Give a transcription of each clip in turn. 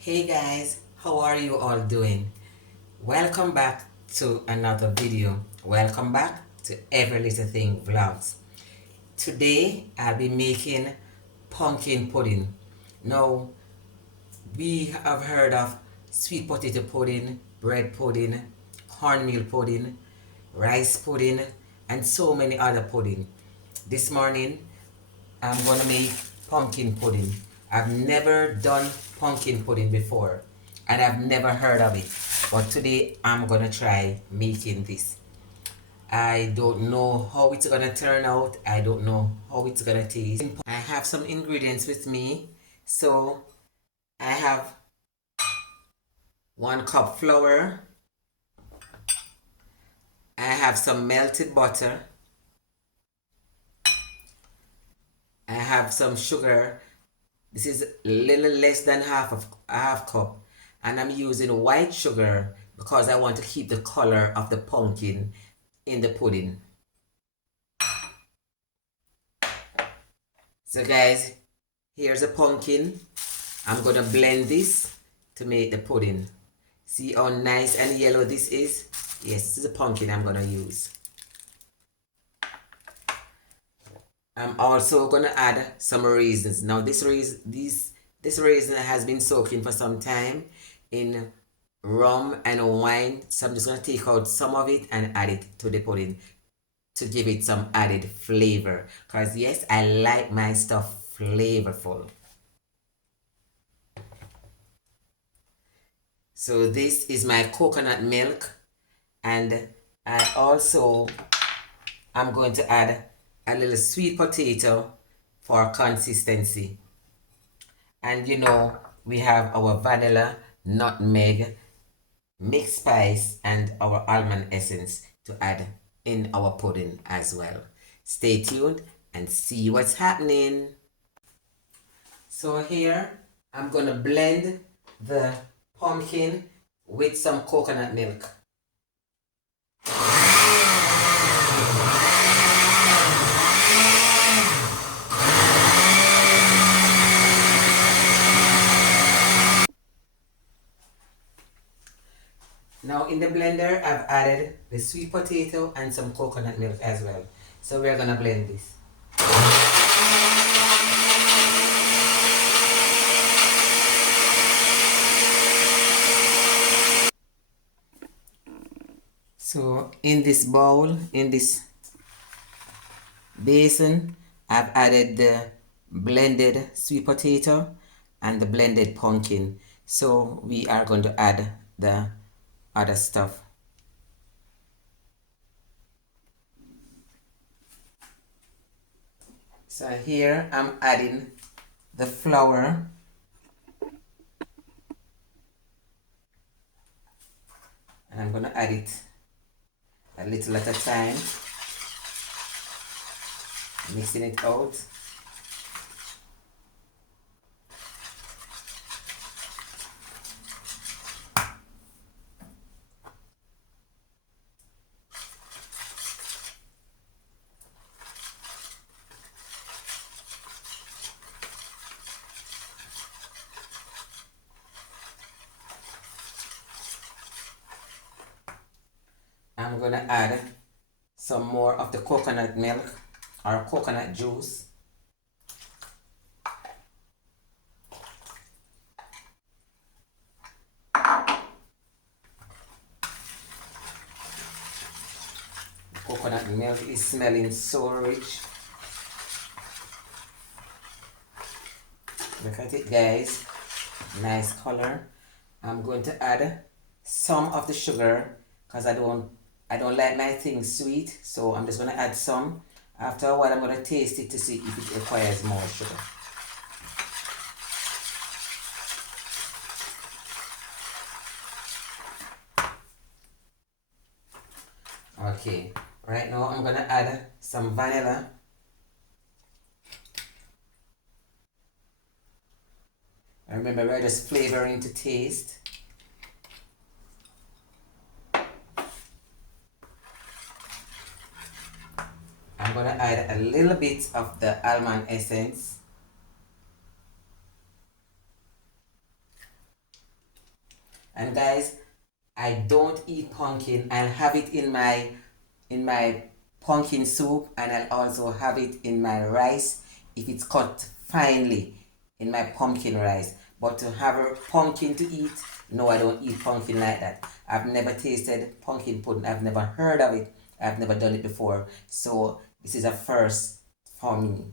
Hey guys, how are you all doing? Welcome back to another video. Welcome back to Every Little Thing Vlogs. Today I'll be making pumpkin pudding. Now, we have heard of sweet potato pudding, bread pudding, cornmeal pudding, rice pudding, and so many other pudding. This morning I'm gonna make pumpkin pudding. I've never done pumpkin pudding before and I've never heard of it. But today I'm gonna try making this. I don't know how it's gonna turn out. I don't know how it's gonna taste. I have some ingredients with me. So I have 1 cup flour. I have some melted butter. I have some sugar. This is a little less than a half cup, and I'm using white sugar because I want to keep the color of the pumpkin in the pudding. So guys, here's a pumpkin. I'm gonna blend this to make the pudding. See how nice and yellow this is? Yes, this is a pumpkin I'm gonna use. I'm also gonna add some raisins. Now this raisin has been soaking for some time in rum and wine. So I'm just gonna take out some of it and add it to the pudding to give it some added flavor. Cause yes, I like my stuff flavorful. So this is my coconut milk, and I also am going to add a little sweet potato for consistency. And we have our vanilla, nutmeg, mixed spice, and our almond essence to add in our pudding as well. Stay tuned and see what's happening. So here I'm gonna blend the pumpkin with some coconut milk. Now in the blender, I've added the sweet potato and some coconut milk as well. So we're gonna blend this. So in this bowl, in this basin, I've added the blended sweet potato and the blended pumpkin. So we are going to add the other stuff. So here I'm adding the flour, and I'm going to add it a little at a time, mixing it out. I'm going to add some more of the coconut milk or coconut juice. Coconut milk is smelling so rich. Look at it, guys. Nice color. I'm going to add some of the sugar because I don't like my things sweet, so I'm just going to add some. After a while I'm going to taste it to see if it requires more sugar. Okay, right now I'm going to add some vanilla. And remember, we're just flavoring to taste. I'm going to add a little bit of the almond essence. And guys, I don't eat pumpkin. I'll have it in my pumpkin soup, and I'll also have it in my rice if it's cut finely, in my pumpkin rice. But to have a pumpkin to eat, no, I don't eat pumpkin like that. I've never tasted pumpkin pudding. I've never heard of it. I've never done it before. So this is a first for me.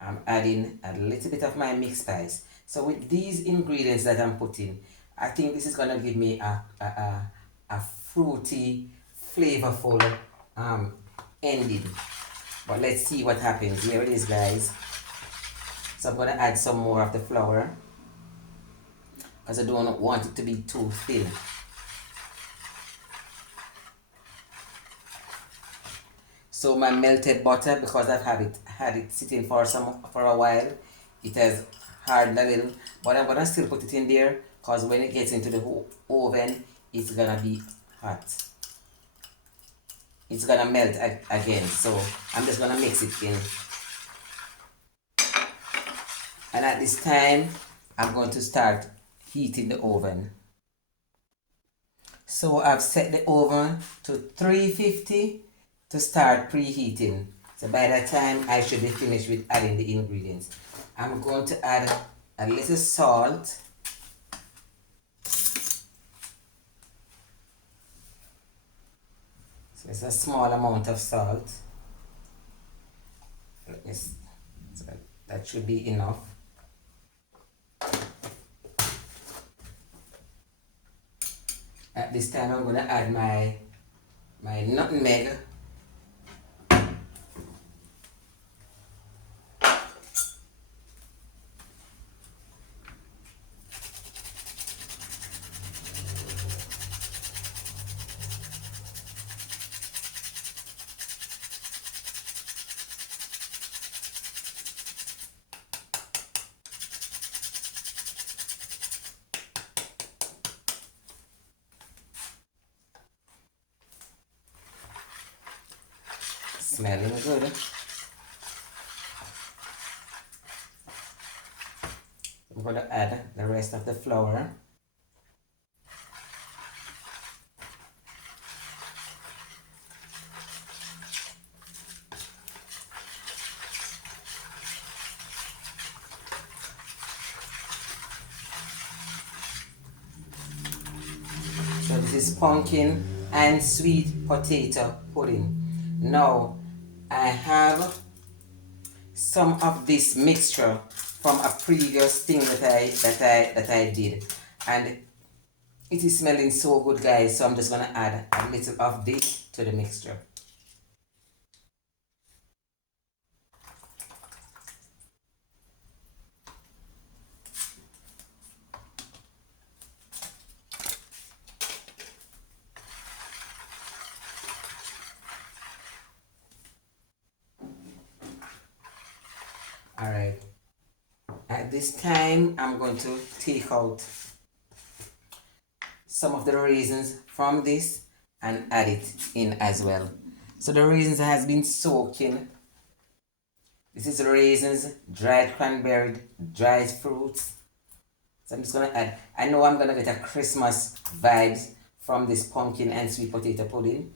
I'm adding a little bit of my mixed spice. So with these ingredients that I'm putting, I think this is gonna give me a fruity, flavorful ending. But let's see what happens. Here it is, guys. So I'm gonna add some more of the flour because I don't want it to be too thin. So my melted butter, because I've had it sitting for a while, it has hardened a little. But I'm gonna still put it in there because when it gets into the oven, it's gonna be hot. It's gonna melt again. So I'm just gonna mix it in. And at this time, I'm going to start heating the oven. So I've set the oven to 350 to start preheating. So by that time, I should be finished with adding the ingredients. I'm going to add a little salt. So it's a small amount of salt. So that should be enough. At this time, I'm going to add my nutmeg. Smelling good. I'm going to add the rest of the flour. So this is pumpkin and sweet potato pudding. Now I have some of this mixture from a previous thing that I did, and it is smelling so good, guys. So I'm just gonna add a little of this to the mixture. All right. At this time, I'm going to take out some of the raisins from this and add it in as well. So the raisins has been soaking. This is raisins, dried cranberry, dried fruits. So I'm just gonna add. I know I'm gonna get a Christmas vibes from this pumpkin and sweet potato pudding.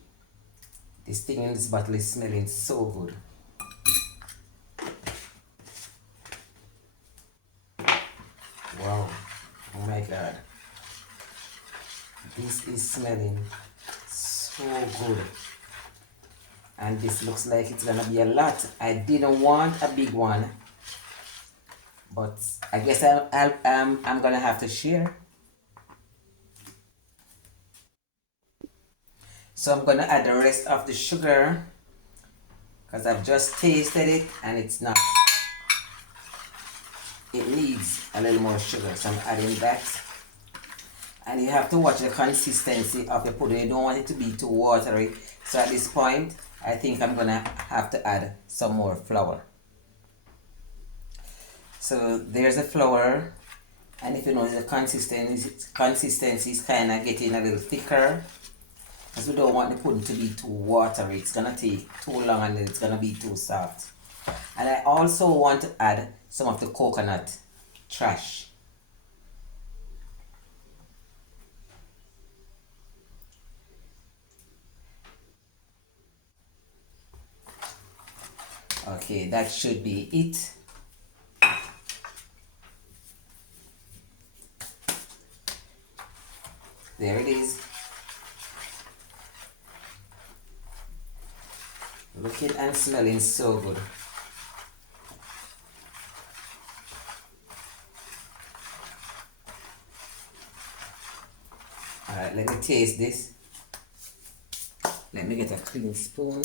This thing in this bottle is smelling so good. Wow. Oh my God. This is smelling so good. And this looks like it's gonna be a lot. I didn't want a big one, but I guess I'm gonna have to share. So I'm gonna add the rest of the sugar because I've just tasted it and it's not. It needs a little more sugar, so I'm adding that. And you have to watch the consistency of the pudding. You don't want it to be too watery. So at this point, I think I'm gonna have to add some more flour. So there's the flour, and if you notice the consistency is kind of getting a little thicker, because we don't want the pudding to be too watery. It's gonna take too long and then it's gonna be too soft. And I also want to add some of the coconut trash. Okay, that should be it. There it is. Looking and smelling so good. Alright, let me taste this. Let me get a clean spoon.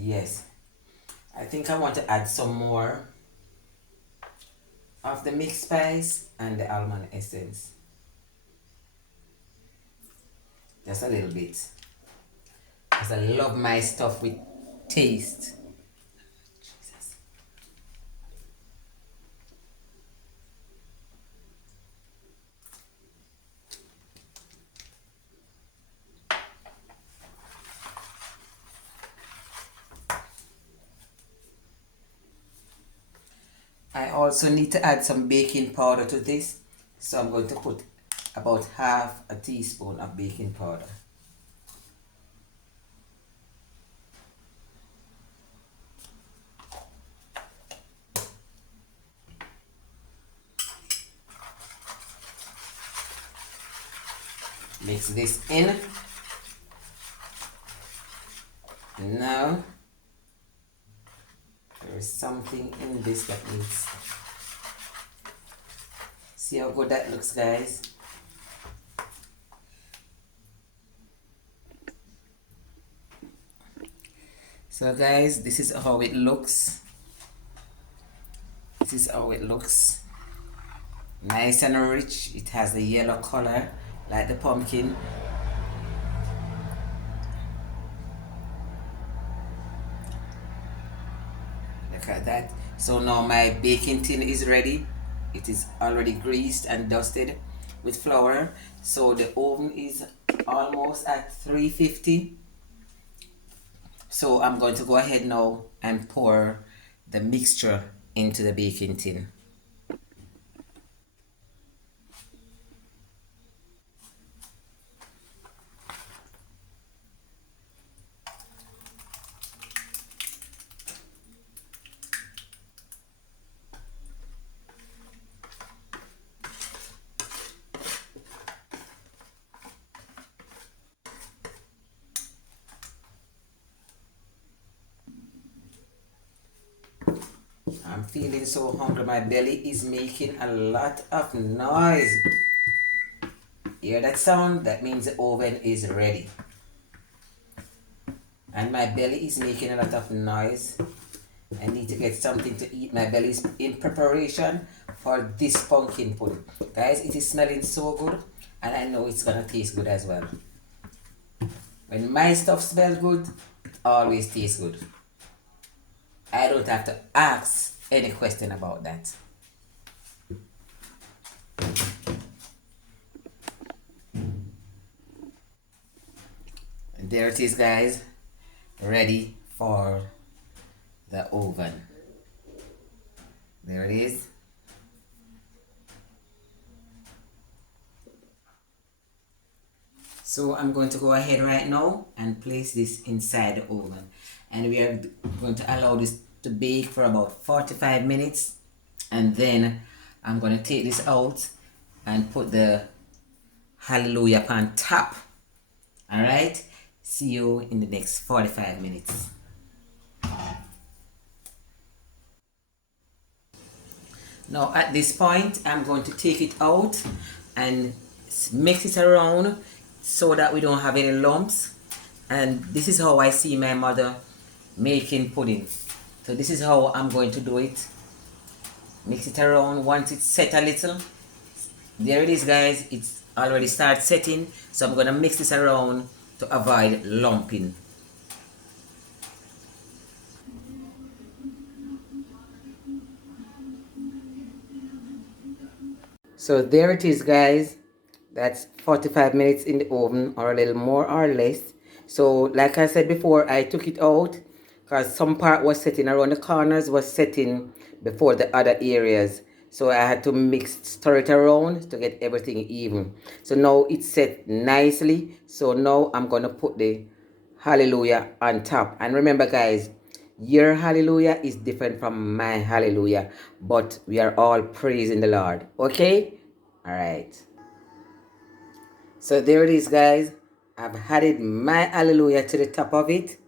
Yes, I think I want to add some more of the mixed spice and the almond essence. Just a little bit. Because I love my stuff with taste. Jesus. I also need to add some baking powder to this. So I'm going to put about half a teaspoon of baking powder. Mix this in. Now, there is something in this that needs. See how good that looks, guys? So guys, this is how it looks. This is how it looks. Nice and rich. It has the yellow color like the pumpkin. Look at that. So now my baking tin is ready. It is already greased and dusted with flour. So the oven is almost at 350. So I'm going to go ahead now and pour the mixture into the baking tin. I'm feeling so hungry. My belly is making a lot of noise. Hear that sound? That means the oven is ready. And my belly is making a lot of noise. I need to get something to eat. My belly is in preparation for this pumpkin pudding. Guys, it is smelling so good. And I know it's going to taste good as well. When my stuff smells good, it always tastes good. I don't have to ask any question about that. And there it is, guys, ready for the oven. There it is. So I'm going to go ahead right now and place this inside the oven, and we are going to allow this to bake for about 45 minutes, and then I'm going to take this out and put the hallelujah pan top. All right, see you in the next 45 minutes. Now at this point, I'm going to take it out and mix it around so that we don't have any lumps. And this is how I see my mother making pudding. So this is how I'm going to do it. Mix it around once it's set a little. There it is, guys. It's already started setting. So I'm going to mix this around to avoid lumping. So there it is, guys. That's 45 minutes in the oven, or a little more or less. So like I said before, I took it out because some part was setting around the corners, was setting before the other areas. so I had to stir it around to get everything even. So now it's set nicely. So now I'm gonna put the hallelujah on top. And remember guys, your hallelujah is different from my hallelujah, but we are all praising the Lord. Okay? All right. So there it is, guys. I've added my hallelujah to the top of it.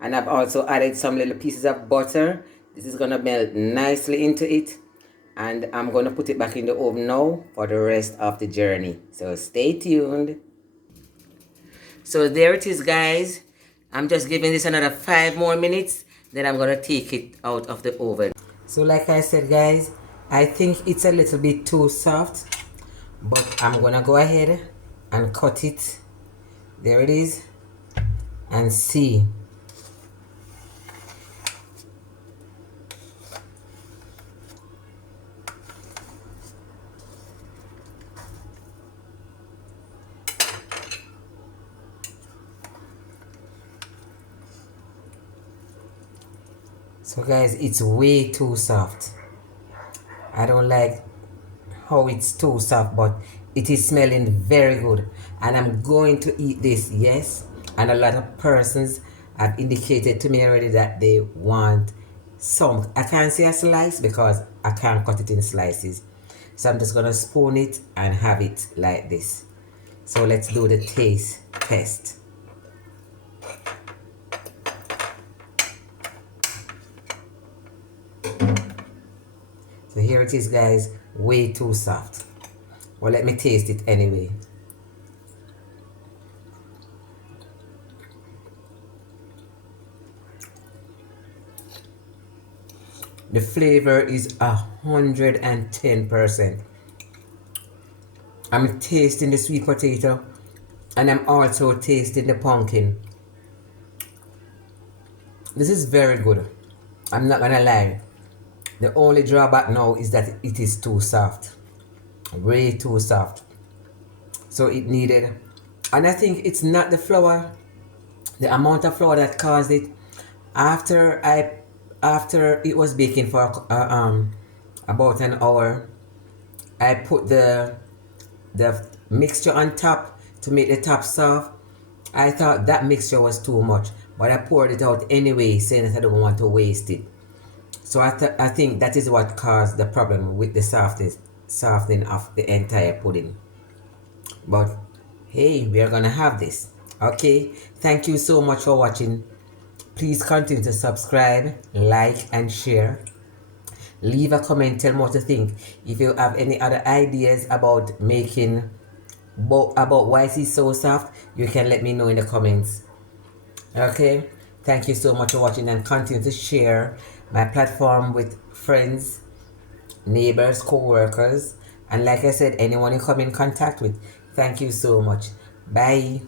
And I've also added some little pieces of butter. This is going to melt nicely into it. And I'm going to put it back in the oven now for the rest of the journey. So stay tuned. So there it is, guys. I'm just giving this another 5 more minutes. Then I'm going to take it out of the oven. So like I said, guys, I think it's a little bit too soft. But I'm going to go ahead and cut it. There it is. And see. So guys, it's way too soft. I don't like how it's too soft, but it is smelling very good. And I'm going to eat this, yes. And a lot of persons have indicated to me already that they want some. I can't say a slice because I can't cut it in slices. So I'm just gonna spoon it and have it like this. So let's do the taste test. So here it is, guys, way too soft. Well, let me taste it anyway. The flavor is 110%. I'm tasting the sweet potato and I'm also tasting the pumpkin. This is very good. I'm not gonna lie. The only drawback now is that it is too soft. Way too soft. So it needed, and I think it's not the flour, the amount of flour that caused it. After it was baking for about an hour, I put the mixture on top to make the top soft. I thought that mixture was too much, but I poured it out anyway, saying that I don't want to waste it. So I think that is what caused the problem with the softening of the entire pudding. But hey, we are gonna have this. Okay, thank you so much for watching. Please continue to subscribe, like, and share. Leave a comment, tell me what you think. If you have any other ideas about making, about why it's so soft, you can let me know in the comments. Okay, thank you so much for watching, and continue to share my platform with friends, neighbors, co-workers, and like I said, anyone you come in contact with. Thank you so much. Bye.